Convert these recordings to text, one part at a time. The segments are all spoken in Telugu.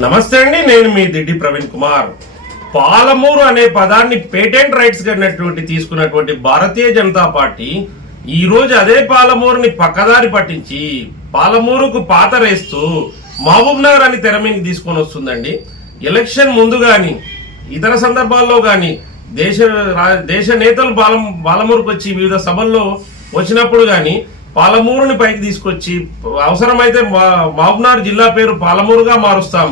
నమస్తే అండి నేను మీ దిడ్డి ప్రవీణ్ కుమార్. పాలమూరు అనే పదాన్ని పేటెంట్ రైట్స్ కన్నటువంటి తీసుకున్నటువంటి భారతీయ జనతా పార్టీ ఈ రోజు అదే పాలమూరుని పక్కదారి పట్టించి పాలమూరుకు పాత రేస్తూ మహబూబ్ నగర్ అని తెర మీదకి తీసుకొని వస్తుందండి. ఎలక్షన్ ముందు కానీ ఇతర సందర్భాల్లో కానీ దేశ దేశ నేతలు పాలం పాలమూరుకు వచ్చి వివిధ సభల్లో వచ్చినప్పుడు కానీ పాలమూరుని పైకి తీసుకొచ్చి అవసరమైతే మా- మహబూబ్నగర్ జిల్లా పేరు పాలమూరుగా మారుస్తాం.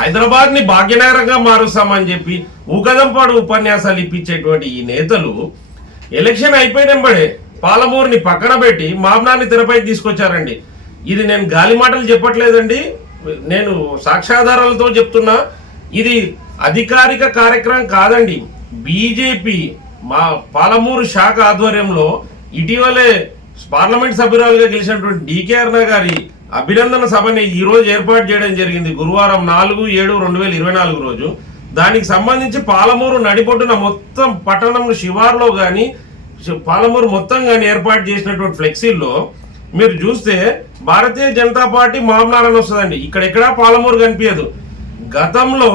హైదరాబాద్ని భాగ్యనగరంగా మారుస్తామని చెప్పి ఊకదంపాడు ఉపన్యాసాలు ఇప్పించేటువంటి ఈ నేతలు ఎలక్షన్ అయిపోయినంబడే పాలమూరుని పక్కన పెట్టి మామ్నాన్ని తెరపైకి తీసుకొచ్చారండి. ఇది నేను గాలి మాటలు చెప్పట్లేదండి. నేను సాక్ష్యాధారాలతో చెప్తున్నా. ఇది అధికారిక కార్యక్రమం కాదండి. బీజేపీ మా పాలమూరు శాఖ ఆధ్వర్యంలో ఇటీవలే పార్లమెంట్ సభ్యురాలుగా గెలిచినటువంటి డికేఆర్ గారి అభినందన సభని ఈ రోజు ఏర్పాటు చేయడం జరిగింది. గురువారం నాలుగు ఏడు రెండు వేల ఇరవై నాలుగు రోజు. దానికి సంబంధించి పాలమూరు నడిపొడ్డున మొత్తం పట్టణం శివార్లో కానీ పాలమూరు మొత్తం కానీ ఏర్పాటు చేసినటువంటి ఫ్లెక్సీల్లో మీరు చూస్తే భారతీయ జనతా పార్టీ మామనారని వస్తుందండి. ఇక్కడ ఎక్కడా పాలమూరు కనిపించదు గతంలో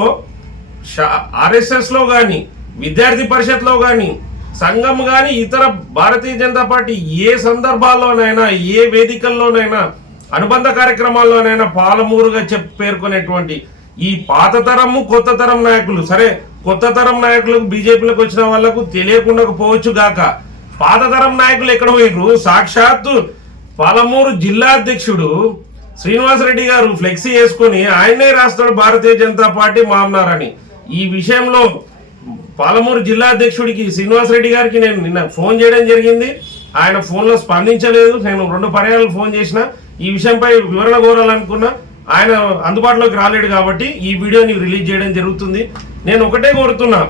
ఆర్ఎస్ఎస్లో కానీ విద్యార్థి పరిషత్లో కానీ సంఘం కానీ ఇతర భారతీయ జనతా పార్టీ ఏ సందర్భాల్లోనైనా ఏ వేదికల్లోనైనా అనుబంధ కార్యక్రమాల్లోనైనా పాలమూరుగా చెప్పి పేర్కొనేటువంటి ఈ పాత తరము కొత్త తరం నాయకులు. సరే కొత్త తరం నాయకులకు బీజేపీలోకి వచ్చిన వాళ్ళకు తెలియకుండా పోవచ్చు గాక. పాత తరం నాయకులు ఎక్కడ పోయినరు సాక్షాత్తు పాలమూరు జిల్లా అధ్యక్షుడు శ్రీనివాసరెడ్డి గారు ఫ్లెక్సీ వేసుకొని ఆయనే రాస్తాడు భారతీయ జనతా పార్టీ మామనారని ఈ విషయంలో పాలమూరు జిల్లా అధ్యక్షుడికి శ్రీనివాసరెడ్డి గారికి నేను నిన్న ఫోన్ చేయడం జరిగింది. ఆయన ఫోన్లో స్పందించలేదు. నేను రెండు పర్యాలు ఫోన్ చేసిన. ఈ విషయంపై వివరణ కోరాలనుకున్నా ఆయన అందుబాటులోకి రాలేడు కాబట్టి ఈ వీడియోని రిలీజ్ చేయడం జరుగుతుంది. నేను ఒకటే కోరుతున్నా.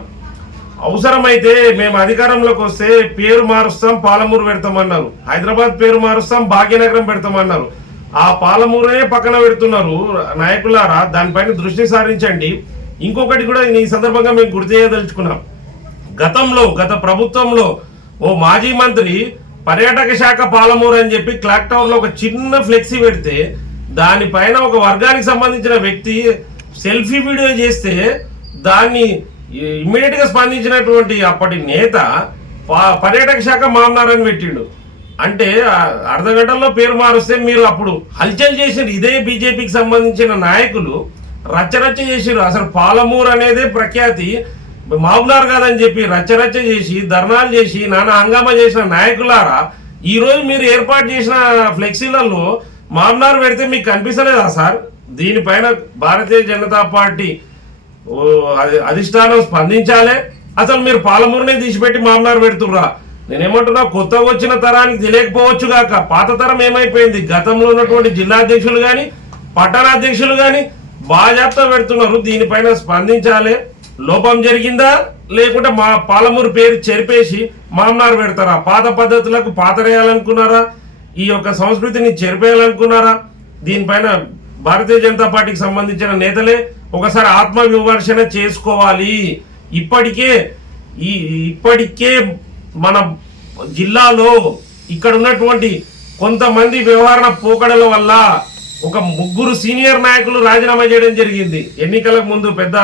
అవసరమైతే మేము అధికారంలోకి వస్తే పేరు మారుస్తాం పాలమూరు పెడతామన్నారు. హైదరాబాద్ పేరు మారుస్తాం భాగ్యనగరం పెడతామన్నారు. ఆ పాలమూరునే పక్కన పెడుతున్నారు నాయకులారా దానిపైన దృష్టి సారించండి. ఇంకొకటి కూడా ఈ సందర్భంగా మేము గుర్తు చేయదలుచుకున్నాం. గతంలో గత ప్రభుత్వంలో ఓ మాజీ మంత్రి పర్యాటక శాఖ పాలమూరు అని చెప్పి క్లాక్ టవర్లో ఒక చిన్న ఫ్లెక్సీ పెడితే దానిపైన ఒక వర్గానికి సంబంధించిన వ్యక్తి సెల్ఫీ వీడియో చేస్తే దాన్ని ఇమ్మీడియట్గా స్పందించినటువంటి అప్పటి నేత ప- పర్యాటక శాఖ మామనారని పెట్టిండు. అంటే అర్ధ గంటల్లో పేరు మారుస్తే మీరు అప్పుడు హల్చల్ చేసిన ఇదే బీజేపీకి సంబంధించిన నాయకులు రచ్చరచ్చ చేసిరు అసలు పాలమూరు అనేదే ప్రఖ్యాతి. మామూలారు కాదని చెప్పి రచ్చరచ్చ చేసి ధర్నాలు చేసి నానా హంగామా చేసిన నాయకులారా ఈరోజు మీరు ఏర్పాటు చేసిన ఫ్లెక్సీలలో మామూలారు పెడితే మీకు కనిపిస్తలేదా సార్? దీనిపైన భారతీయ జనతా పార్టీ అధిష్టానం స్పందించాలే. అసలు మీరు పాలమూరునే తీసిపెట్టి మామూలారు పెడుతుర్రా? నేనేమంటున్నా కొత్తగా వచ్చిన తరానికి తెలియకపోవచ్చు కాక పాత తరం ఏమైపోయింది? గతంలో ఉన్నటువంటి జిల్లా అధ్యక్షులు కానీ పట్టణ అధ్యక్షులు కానీ బాజాప్తా పెడుతున్నారు. దీనిపైన స్పందించాలి. లోపం జరిగిందా? లేకుంటే మా పాలమూరు పేరు చెరిపేసి మామనారు పెడతారా? పాత పద్ధతులకు పాతరేయాలనుకున్నారా? ఈ యొక్క సంస్కృతిని చెరిపేయాలనుకున్నారా? దీనిపైన భారతీయ జనతా పార్టీకి సంబంధించిన నేతలే ఒకసారి ఆత్మ విమర్శన చేసుకోవాలి. ఇప్పటికే ఈ ఇప్పటికే మన జిల్లాలో ఇక్కడ ఉన్నటువంటి కొంతమంది వ్యవహార పోకడల వల్ల ఒక ముగ్గురు సీనియర్ నాయకులు రాజీనామా చేయడం జరిగింది. ఎన్నికలకు ముందు పెద్ద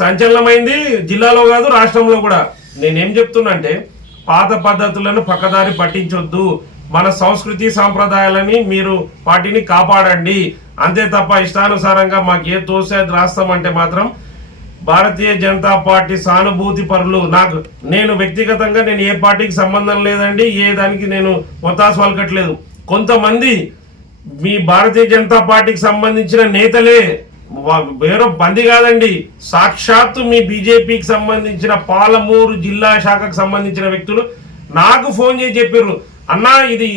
సంచలనమైంది జిల్లాలో కాదు రాష్ట్రంలో కూడా. నేనేం చెప్తున్నా అంటే పాత పద్ధతులను పక్కదారి పట్టించొద్దు. మన సంస్కృతి సాంప్రదాయాలని మీరు వాటిని కాపాడండి. అంతే తప్ప ఇష్టానుసారంగా మాకు ఏ తోసే అది రాస్తామంటే మాత్రం భారతీయ జనతా పార్టీ సానుభూతి పరులు. నాకు నేను వ్యక్తిగతంగా నేను ఏ పార్టీకి సంబంధం లేదండి ఏ దానికి నేను ఒత్తాసు పలకట్లేదు. కొంతమంది మీ భారతీయ జనతా పార్టీకి సంబంధించిన నేతలే వేరే బంది కాదండి. సాక్షాత్తు మీ బీజేపీకి సంబంధించిన పాలమూరు జిల్లా శాఖకు సంబంధించిన వ్యక్తులు నాకు ఫోన్ చేసి చెప్పారు అన్నా ఇది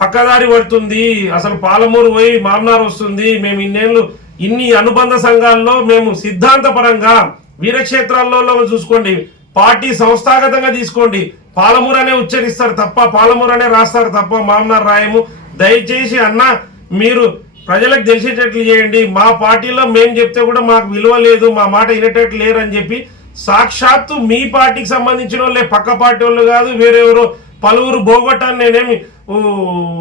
పక్కదారి పడుతుంది. అసలు పాలమూరు పోయి మామనార్ వస్తుంది. మేము ఇన్నేళ్ళు ఇన్ని అనుబంధ సంఘాల్లో మేము సిద్ధాంతపరంగా వీరక్షేత్రాల్లో చూసుకోండి. పార్టీ సంస్థాగతంగా తీసుకోండి. పాలమూరు అనే ఉచ్చరిస్తారు తప్ప పాలమూరు అనే రాస్తారు తప్ప మామనార్ రాయము. దయచేసి అన్న మీరు ప్రజలకు తెలిసేటట్లు చేయండి. మా పార్టీలో మేము చెప్తే కూడా మాకు విలువ లేదు మా మాట వినేటట్లు లేరు అని చెప్పి సాక్షాత్తు మీ పార్టీకి సంబంధించిన వాళ్ళే పక్క పార్టీ వాళ్ళు కాదు వేరెవరో పలువురు బోగొట్టాన్ని నేనేమి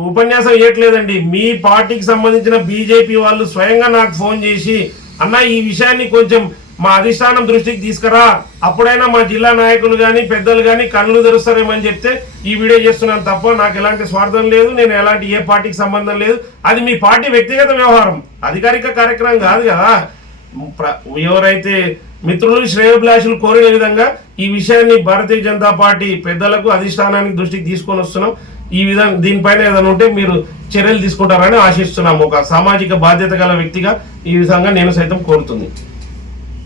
ఉపన్యాసం ఇవ్వట్లేదండి మీ పార్టీకి సంబంధించిన బీజేపీ వాళ్ళు స్వయంగా నాకు ఫోన్ చేసి అన్న ఈ విషయాన్ని కొంచెం మా అధిష్టానం దృష్టికి తీసుకురా. అప్పుడైనా మా జిల్లా నాయకులు కానీ పెద్దలు కానీ కళ్ళు తెరుస్తారేమని చెప్తే ఈ వీడియో చేస్తున్నాను తప్ప నాకు ఎలాంటి స్వార్థం లేదు నేను ఎలాంటి ఏ పార్టీకి సంబంధం లేదు. అది మీ పార్టీ వ్యక్తిగత వ్యవహారం. అధికారిక కార్యక్రమం కాదు కదా. ప్ర- ఎవరైతే మిత్రులు శ్రేయోభిలాషులు కోరిన విధంగా ఈ విషయాన్ని భారతీయ జనతా పార్టీ పెద్దలకు అధిష్టానానికి దృష్టికి తీసుకొని వస్తున్నాం. ఈ విధంగా దీనిపైన ఏదైనా ఉంటే మీరు చర్యలు తీసుకుంటారని ఆశిస్తున్నాము. ఒక సామాజిక బాధ్యత గల వ్యక్తిగా ఈ విధంగా నేను సైతం కోరుతుంది.